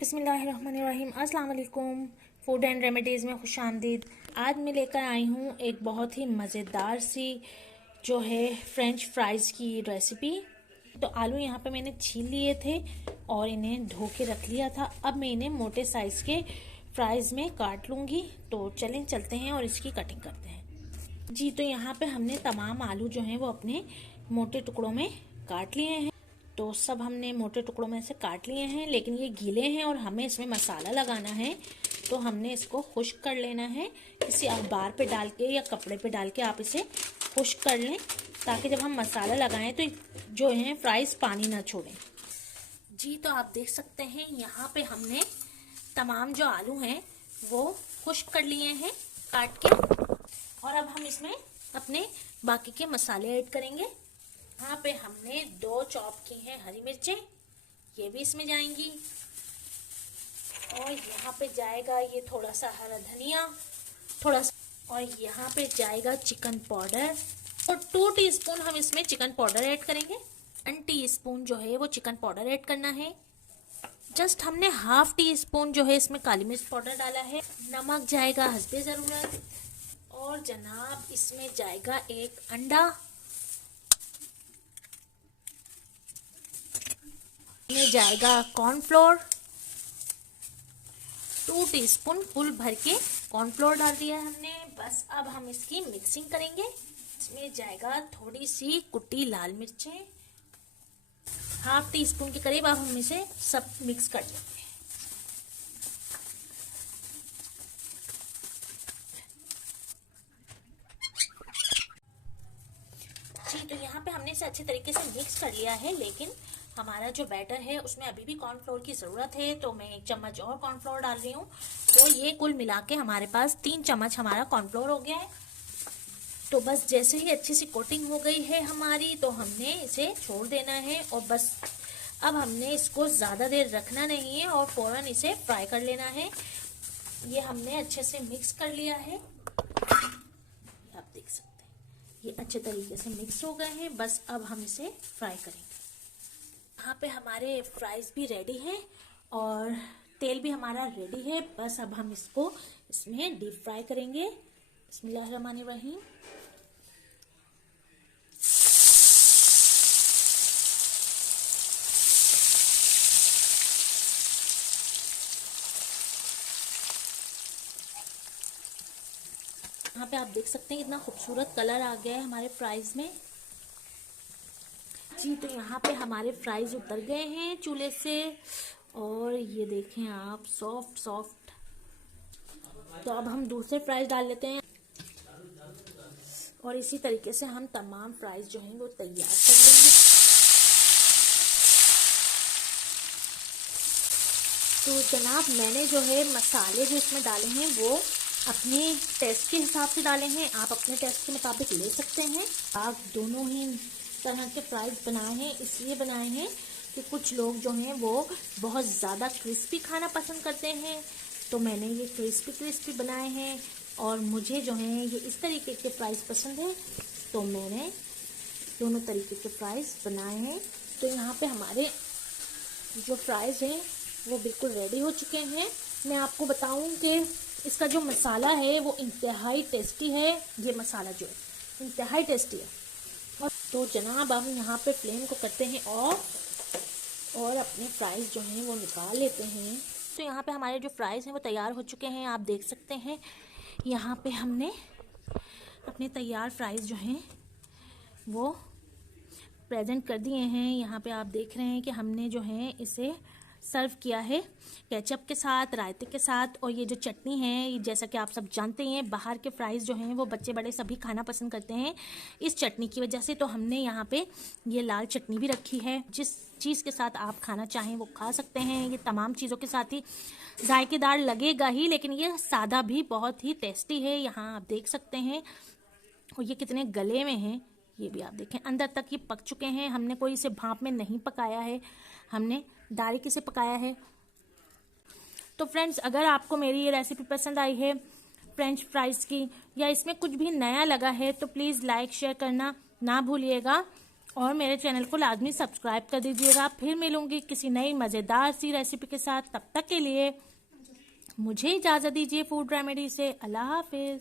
बिस्मिल्लाहिर्रहमानिर्रहीम। अस्सलाम वालेकुम। फूड एंड रेमेडीज़ में खुश आमदीद। आज मैं लेकर आई हूँ एक बहुत ही मज़ेदार सी जो है फ्रेंच फ्राइज़ की रेसिपी। तो आलू यहाँ पे मैंने छील लिए थे और इन्हें धो के रख लिया था। अब मैं इन्हें मोटे साइज़ के फ्राइज़ में काट लूँगी। तो चलें चलते हैं और इसकी कटिंग करते हैं। जी, तो यहाँ पे हमने तमाम आलू जो हैं वो अपने मोटे टुकड़ों में काट लिए हैं। तो सब हमने मोटे टुकड़ों में से काट लिए हैं, लेकिन ये गीले हैं और हमें इसमें मसाला लगाना है। तो हमने इसको खुश्क कर लेना है। किसी अखबार पे डाल के या कपड़े पे डाल के आप इसे खुश्क कर लें, ताकि जब हम मसाला लगाएं तो जो है फ्राइज पानी ना छोड़ें। जी, तो आप देख सकते हैं यहाँ पे हमने तमाम जो आलू हैं वो खुश्क कर लिए हैं काट के। और अब हम इसमें अपने बाकी के मसाले ऐड करेंगे। यहाँ पे हमने 2 चॉप की हैं हरी मिर्चें, ये भी इसमें जाएंगी। और यहाँ पे जाएगा ये थोड़ा सा हरा धनिया, थोड़ा सा, और यहाँ पे जाएगा चिकन पाउडर। और 2 टीस्पून हम इसमें चिकन पाउडर ऐड करेंगे। 1 टीस्पून जो है वो चिकन पाउडर ऐड करना है। जस्ट हमने ½ टीस्पून जो है इसमें काली मिर्च पाउडर डाला है। नमक जाएगा हस्बे ज़रूरत। और जनाब इसमें जाएगा 1 अंडा। में जाएगा कॉर्नफ्लोर। 2 टीस्पून फुल भर के कॉर्नफ्लोर डाल दिया है हमने। बस अब हम इसकी मिक्सिंग करेंगे। इसमें जाएगा थोड़ी सी कुटी लाल मिर्चें, ½ टीस्पून के करीब। अब हम इसे सब मिक्स कर लेंगे। जी, तो यहाँ पे हमने इसे अच्छे तरीके से मिक्स कर लिया है, लेकिन हमारा जो बैटर है उसमें अभी भी कॉर्नफ्लोर की ज़रूरत है। तो मैं 1 चम्मच और कॉर्नफ्लोर डाल रही हूँ। तो ये कुल मिला के हमारे पास 3 चम्मच हमारा कॉर्नफ्लोर हो गया है। तो बस जैसे ही अच्छी सी कोटिंग हो गई है हमारी, तो हमने इसे छोड़ देना है। और बस अब हमने इसको ज़्यादा देर रखना नहीं है और फ़ौरन इसे फ्राई कर लेना है। ये हमने अच्छे से मिक्स कर लिया है, आप देख सकते हैं ये अच्छे तरीके से मिक्स हो गए हैं। बस अब हम इसे फ्राई करेंगे। यहाँ पे हमारे फ्राइज भी रेडी हैं और तेल भी हमारा रेडी है। बस अब हम इसको इसमें डीप फ्राई करेंगे। बिस्मिल्लाहिर्रहमानिर्रहीम। यहाँ पे आप देख सकते हैं कितना खूबसूरत कलर आ गया है हमारे फ्राइज में। जी, तो यहाँ पे हमारे फ्राइज उतर गए हैं चूल्हे से और ये देखें आप, सॉफ्ट सॉफ्ट। तो अब हम दूसरे फ्राइज डाल लेते हैं और इसी तरीके से हम तमाम फ्राइज जो हैं वो तैयार कर लेंगे। तो जनाब मैंने जो है मसाले जो इसमें डाले हैं वो अपने टेस्ट के हिसाब से डाले हैं। आप अपने टेस्ट के मुताबिक ले सकते हैं। आप दोनों ही तरह के फ्राइज बनाए हैं, इसलिए बनाए हैं कि कुछ लोग जो हैं वो बहुत ज़्यादा क्रिस्पी खाना पसंद करते हैं। तो मैंने ये क्रिस्पी बनाए हैं और मुझे जो है ये इस तरीके के फ्राइज पसंद है, तो मैंने दोनों तरीके के फ्राइज बनाए हैं। तो यहाँ पे हमारे जो फ्राइज हैं वो बिल्कुल रेडी हो चुके हैं। मैं आपको बताऊं कि इसका जो मसाला है वो इंतहाई टेस्टी है। ये मसाला जो है इंतहाई टेस्टी है। और तो जनाब हम यहाँ पे फ्लेम को करते हैं और अपने फ्राइज जो हैं वो निकाल लेते हैं। तो यहाँ पे हमारे जो फ्राइज हैं वो तैयार हो चुके हैं, आप देख सकते हैं। यहाँ पे हमने अपने तैयार फ्राइज जो हैं वो प्रेजेंट कर दिए हैं। यहाँ पे आप देख रहे हैं कि हमने जो है इसे सर्व किया है केचप के साथ, रायते के साथ। और ये जो चटनी है, जैसा कि आप सब जानते हैं, बाहर के फ्राइज़ जो हैं वो बच्चे बड़े सभी खाना पसंद करते हैं इस चटनी की वजह से। तो हमने यहाँ पे ये लाल चटनी भी रखी है। जिस चीज़ के साथ आप खाना चाहें वो खा सकते हैं। ये तमाम चीज़ों के साथ ही जायकेदार लगेगा ही, लेकिन ये सादा भी बहुत ही टेस्टी है। यहाँ आप देख सकते हैं और ये कितने गले में हैं, ये भी आप देखें। अंदर तक ये पक चुके हैं। हमने कोई इसे भाप में नहीं पकाया है, हमने डायरेक्ट इसे पकाया है। तो फ्रेंड्स, अगर आपको मेरी ये रेसिपी पसंद आई है फ्रेंच फ्राइज़ की, या इसमें कुछ भी नया लगा है, तो प्लीज़ लाइक शेयर करना ना भूलिएगा। और मेरे चैनल को लाजमी सब्सक्राइब कर दीजिएगा। फिर मिलूंगी किसी नई मज़ेदार सी रेसिपी के साथ। तब तक के लिए मुझे इजाज़त दीजिए फूड रेमेडी से। अल्लाह हाफिज़।